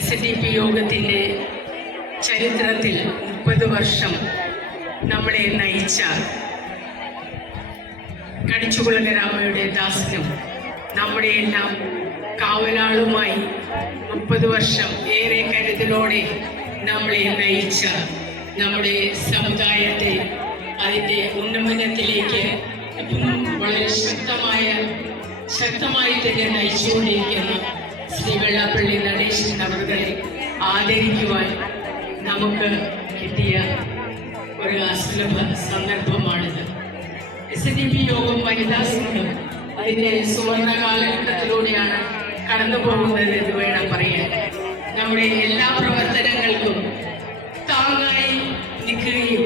SDP യോഗത്തിൻ്റെ ചരിത്രത്തിൽ 30 വർഷം നമ്മളെ നയിച്ച കടിച്ചുകുളങ്ങരാമയുടെ ദാസനും നമ്മുടെ എല്ലാം കാവലാളുമായി 30 വർഷം ഏറെ കരുതലോടെ നമ്മളെ നയിച്ച നമ്മുടെ സമുദായത്തെ അതിൻ്റെ ഉന്നമനത്തിലേക്ക് വളരെ ശക്തമായി തന്നെ നയിച്ചുകൊണ്ടിരിക്കുന്ന ശ്രീ വെള്ളാപ്പള്ളി നടേശൻ അവരുടെ ആദരിക്കുവാൻ നമുക്ക് കിട്ടിയ ഒരു അസുലഭ സന്ദർഭമാണിത്. SDP യോഗം വനിതാ സംഘം അതിൻ്റെ സുവർണ കാലഘട്ടത്തിലൂടെയാണ് കടന്നു പോകുന്നത് എന്ന് വേണം പറയാൻ. നമ്മുടെ എല്ലാ പ്രവർത്തനങ്ങൾക്കും താങ്ങായി നിൽക്കുകയും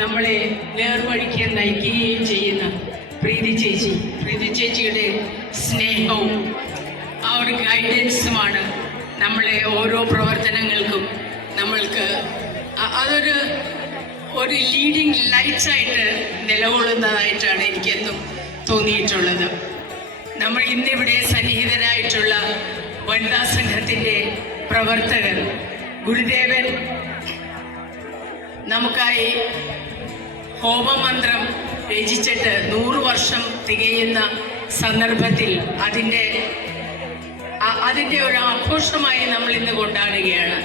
നമ്മളെ നേർവഴിക്ക് നയിക്കുകയും ചെയ്യുന്ന പ്രീതി ചേച്ചിയുടെ സ്നേഹവും ആ ഒരു ഗൈഡൻസുമാണ് നമ്മളെ ഓരോ പ്രവർത്തനങ്ങൾക്കും നമ്മൾക്ക് അതൊരു ലീഡിങ് ലൈറ്റ്സായിട്ട് നിലകൊള്ളുന്നതായിട്ടാണ് എനിക്കെന്നും തോന്നിയിട്ടുള്ളത്. നമ്മൾ ഇന്നിവിടെ സന്നിഹിതരായിട്ടുള്ള വനിതാ സംഘത്തിൻ്റെ പ്രവർത്തകർ, ഗുരുദേവൻ നമുക്കായി ഹോമമന്ത്രം രചിച്ചിട്ട് 100 വർഷം തികയുന്ന സന്ദർഭത്തിൽ അതിൻ്റെ ഒരു ആഘോഷമായി നമ്മൾ ഇന്ന് കൊണ്ടാടുകയാണ്.